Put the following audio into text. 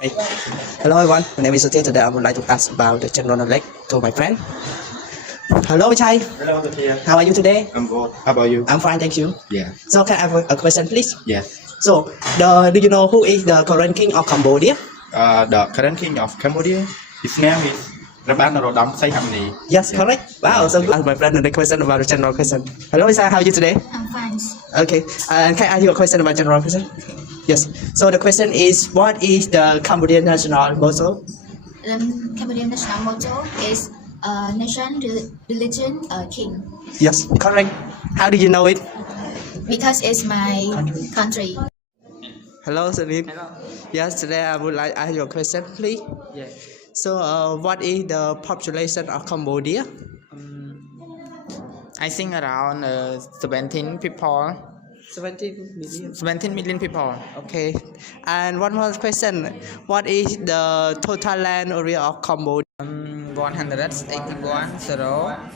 Hey. Hello everyone, my name is Satya. Today I would like to ask about the general knowledge to my friend. Hello Chai, Hello, Satya. how are you today? I'm good. How about you? I'm fine, thank you. Yeah. So can I have a question please? Yes. So, do you know who is the current king of Cambodia? The current king of Cambodia, his name is Rabban Sayhamni. Yes, Yeah. correct. Wow, so good. Ask my friend the question about the general question. Hello Chai, how are you today? I'm fine. Okay, can I ask you a question about general question? Yes. So the question is, what is the Cambodian national motto? The Cambodian national motto is nation, religion, king. Yes, correct. How did you know it? Because it's my country. Hello, Salim. Yes, today I would like to ask you a question, please. Yes. So, what is the population of Cambodia? I think around 17 people, 17 million. 17 million people. Okay. And one more question. What is the total land area of Cambodia? 181